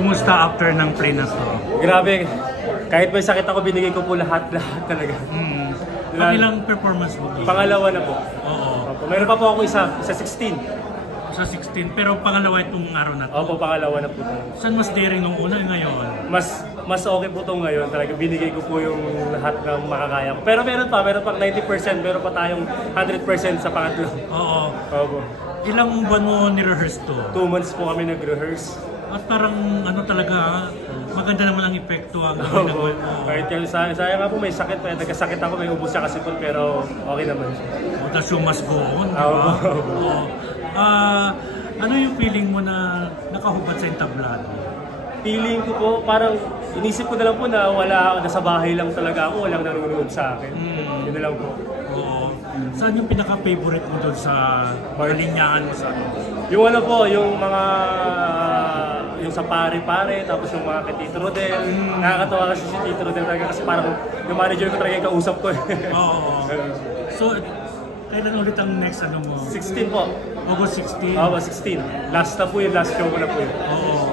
Kumusta after ng play na to? Grabe. Kahit may sakit ako, binigay ko po lahat talaga. Ilang performance mo? Pangalawa na po. Oo. Opo. Meron pa po ako isa 16. Sa 16, pero pangalawa itong araw na to. Opo, pangalawa na po. Saan mas daring nung una ngayon? Mas okay po itong ngayon. Talaga binigay ko po yung lahat ng makakaya ko. Pero meron pang 90%, meron pa tayong 100% sa pangatlo. Oo. Opo. Ilang buwan mo ni-rehearse to? 2 months po kami nag-rehearse. At parang ano talaga, maganda naman ang epekto ang Opo. Kahit sayang nga po may sakit, nagkasakit ako, may ubos siya kasi po, pero okay naman siya. The show must go on, di ba? Oo. Ano yung feeling mo na nakahubad sa entablado? Feeling ko po, parang inisip ko na lang po na nasa bahay lang talaga ako, walang nanonood sa akin. Yun na lang po. Oo. Saan yung pinaka-favorite mo doon sa linyaan mo sa ano? Yung ano po, yung mga yung sa pare-pare, tapos yung mga kay Tito Rodel. Nakakatawa kasi si Tito Rodel talaga kasi parang yung manager ko talaga yung kausap ko. Oo. So, kailan ulit ang next ano mo? 16 po. August 16? Oo, 16. Last na po yun, last show ko na po yun. Oo.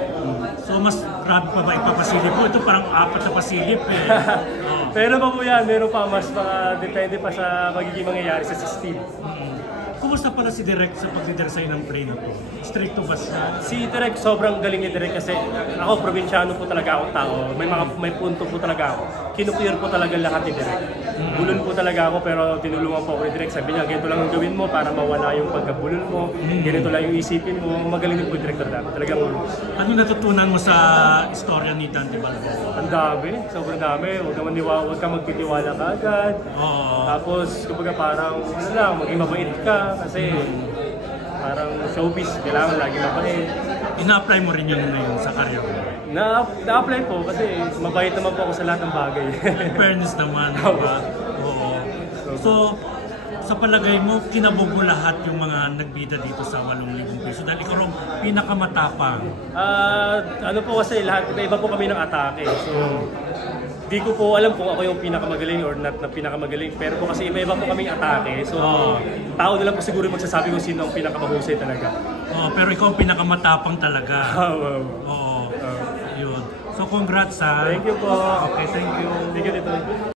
So, mas grabe pa ba ipapasilip mo? Ito parang 4 na pasilip eh. Meron pa po yan, meron pa, mas depende pa sa magiging mangyayari sa 16. Kumusta pala si Direk sa pag-leader sa'yo ng play na to? Stricto ba siya? Si Direk, sobrang galing ni Direk kasi ako, probinsyano po talaga akong tao. May punto po talaga ako. Kinuklear po talaga lahat ni Direk. Bulol po talaga ako pero tinulungan po ako ni Direk. Sabi niya, ganito lang ang gawin mo para mawala yung pagkabulol mo. Ganito lang yung isipin mo. Magaling din po yung director namin. Talagang ano natutunan mo sa istorya ni Dante Balboa? ang dami, sobrang dami. Huwag ka magtitiwala ka agad. Tapos, kumbaga parang, ano lang, maging mabait ka. Kasi parang showbiz, kailangan lagi mabait. Ina-apply mo rin yun ngayon sa career mo? Na-apply po kasi mabait naman po ako sa lahat ng bagay. In fairness naman, diba? Oo. So, sa palagay mo, kinabog mo lahat yung mga nagbida dito sa 8,000 piso dahil ikaw rin pinakamatapang. Ano po kasi lahat, iba po kami ng atake. So, di ko po alam kung ako yung pinakamagaling or not na pinakamagaling. Pero po kasi iba-iba po kaming atake. So, tao na lang po siguro magsasabi kung sino ang pinakamahusay talaga. Pero ikaw ang pinakamatapang talaga. Oo. Yun. So, congrats ha. Thank you po. Okay, thank you. Thank you dito.